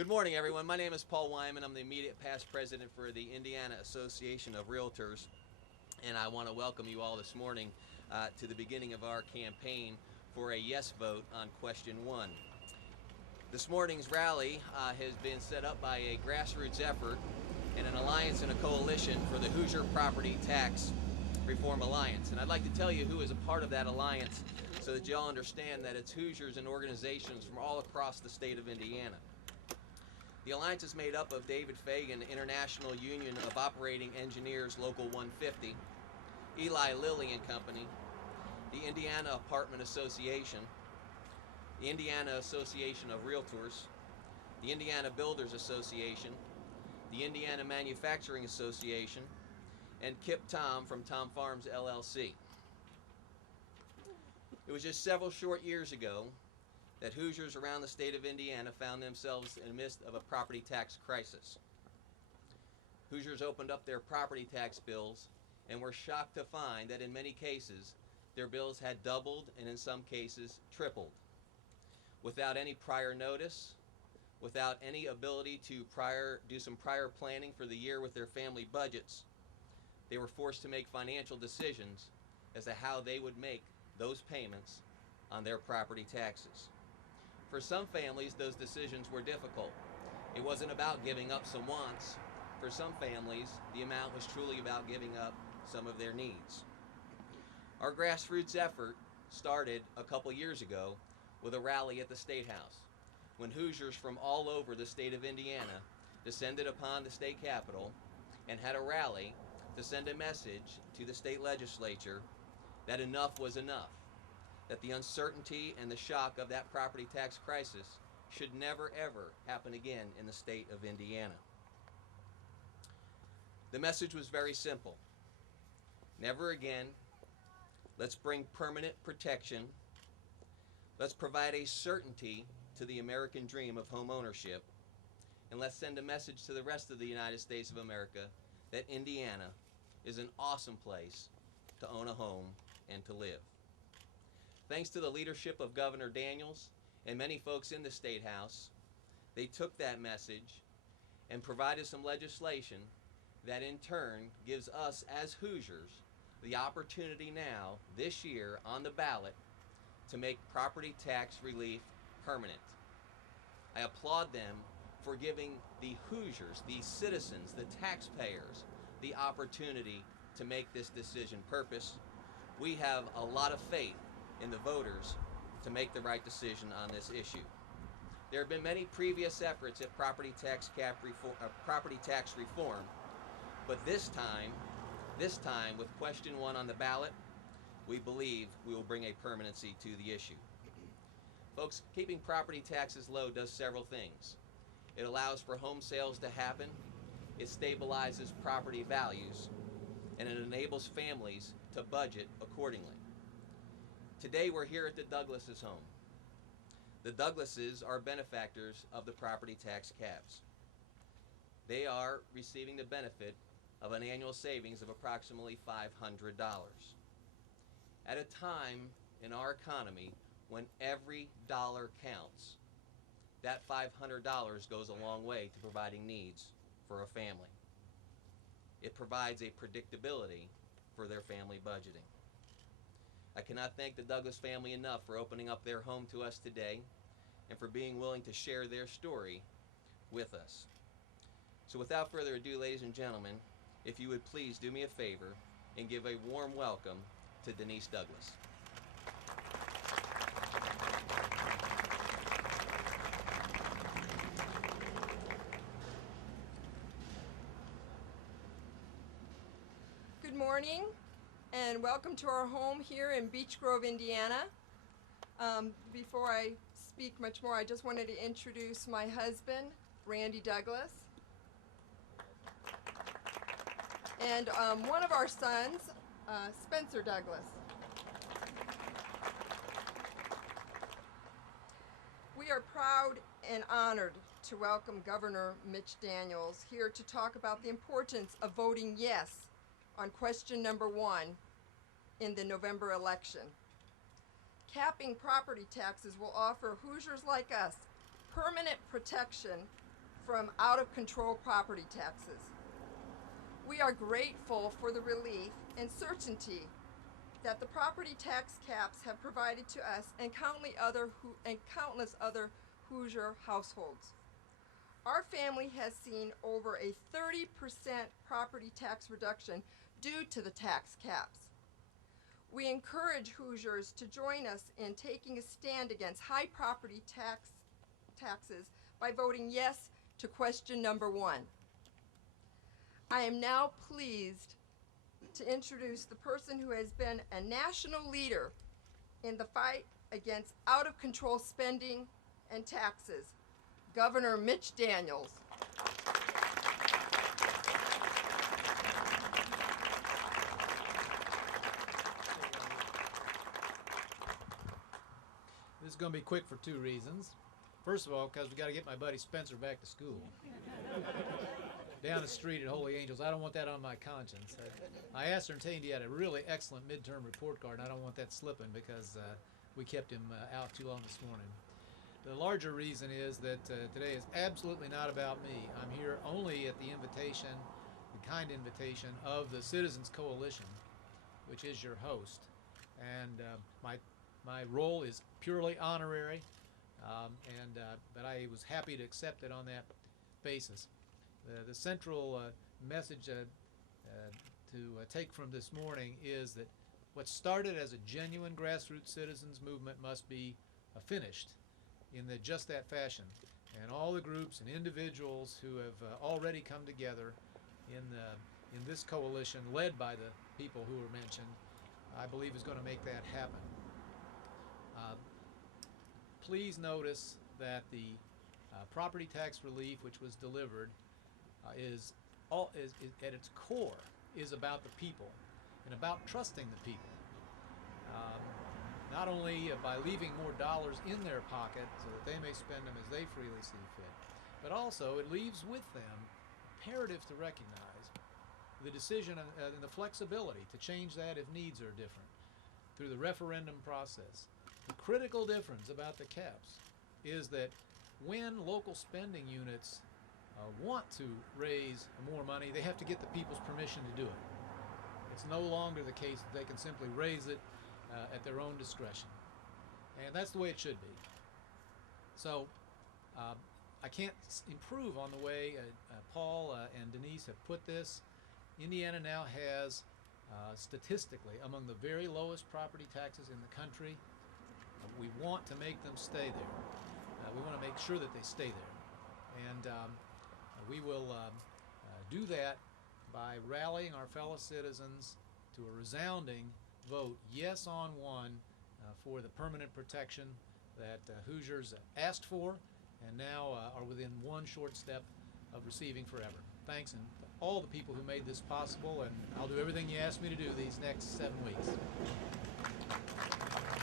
Good morning, everyone. My name is Paul Wyman. I'm the immediate past president for the Indiana Association of Realtors, and I want to welcome you all this morning to the beginning of our campaign for a yes vote on question 1. This morning's rally has been set up by a grassroots effort and an alliance and a coalition for the Hoosier Property Tax Reform Alliance. And I'd like to tell you who is a part of that alliance so that you all understand that it's Hoosiers and organizations from all across the state of Indiana. The alliance is made up of David Fagan, International Union of Operating Engineers, Local 150, Eli Lilly and Company, the Indiana Apartment Association, the Indiana Association of Realtors, the Indiana Builders Association, the Indiana Manufacturing Association, and Kip Tom from Tom Farms LLC. It was just several short years ago that Hoosiers around the state of Indiana found themselves in the midst of a property tax crisis. Hoosiers opened up their property tax bills and were shocked to find that in many cases their bills had doubled and in some cases tripled. Without any prior notice, without any ability to do some prior planning for the year with their family budgets, they were forced to make financial decisions as to how they would make those payments on their property taxes. For some families, those decisions were difficult. It wasn't about giving up some wants. For some families, the amount was truly about giving up some of their needs. Our grassroots effort started a couple years ago with a rally at the State House, when Hoosiers from all over the state of Indiana descended upon the state capitol and had a rally to send a message to the state legislature that enough was enough, that the uncertainty and the shock of that property tax crisis should never ever happen again in the state of Indiana. The message was very simple. Never again. Let's bring permanent protection. Let's provide a certainty to the American dream of home ownership. And let's send a message to the rest of the United States of America that Indiana is an awesome place to own a home and to live. Thanks to the leadership of Governor Daniels and many folks in the State House, they took that message and provided some legislation that in turn gives us as Hoosiers the opportunity now, this year, on the ballot to make property tax relief permanent. I applaud them for giving the Hoosiers, the citizens, the taxpayers, the opportunity to make this decision purpose. We have a lot of faith in the voters to make the right decision on this issue. There have been many previous efforts at property tax reform, but this time with question 1 on the ballot, we believe we will bring a permanency to the issue. Folks, keeping property taxes low does several things. It allows for home sales to happen, it stabilizes property values, and it enables families to budget accordingly. Today we're here at the Douglases' home. The Douglases are benefactors of the property tax caps. They are receiving the benefit of an annual savings of approximately $500. At a time in our economy when every dollar counts, that $500 goes a long way to providing needs for a family. It provides a predictability for their family budgeting. I cannot thank the Douglas family enough for opening up their home to us today and for being willing to share their story with us. So without further ado, ladies and gentlemen, if you would please do me a favor and give a warm welcome to Denise Douglas. Good morning and welcome to our home here in Beech Grove, Indiana. Before I speak much more, I just wanted to introduce my husband, Randy Douglas, and one of our sons, Spencer Douglas. We are proud and honored to welcome Governor Mitch Daniels here to talk about the importance of voting yes on question number 1 in the November election. Capping property taxes will offer Hoosiers like us permanent protection from out-of-control property taxes. We are grateful for the relief and certainty that the property tax caps have provided to us and countless other Hoosier households. Our family has seen over a 30% property tax reduction due to the tax caps. We encourage Hoosiers to join us in taking a stand against high property taxes by voting yes to question number 1. I am now pleased to introduce the person who has been a national leader in the fight against out-of-control spending and taxes, Governor Mitch Daniels. This is going to be quick for 2 reasons. First of all, because we got to get my buddy Spencer back to school. Down the street at Holy Angels. I don't want that on my conscience. I ascertained he had a really excellent midterm report card, and I don't want that slipping because we kept him out too long this morning. The larger reason is that today is absolutely not about me. I'm here only at the invitation, the kind invitation of the Citizens Coalition, which is your host. And my role is purely honorary, but I was happy to accept it on that basis. The central message to take from this morning is that what started as a genuine grassroots citizens movement must be finished in just that fashion. And all the groups and individuals who have already come together in this coalition led by the people who were mentioned, I believe is going to make that happen. Please notice that the property tax relief which was delivered is at its core is about the people and about trusting the people. Not only by leaving more dollars in their pocket so that they may spend them as they freely see fit, but also it leaves with them imperative to recognize the decision and the flexibility to change that if needs are different through the referendum process. The critical difference about the caps is that when local spending units want to raise more money, they have to get the people's permission to do it. It's no longer the case that they can simply raise it at their own discretion. And that's the way it should be. So I can't improve on the way Paul and Denise have put this. Indiana now has statistically among the very lowest property taxes in the country. We want to make them stay there. We want to make sure that they stay there. And we will do that by rallying our fellow citizens to a resounding vote yes on 1 for the permanent protection that Hoosiers asked for and now are within 1 short step of receiving forever. Thanks, and all the people who made this possible, and I'll do everything you asked me to do these next 7 weeks.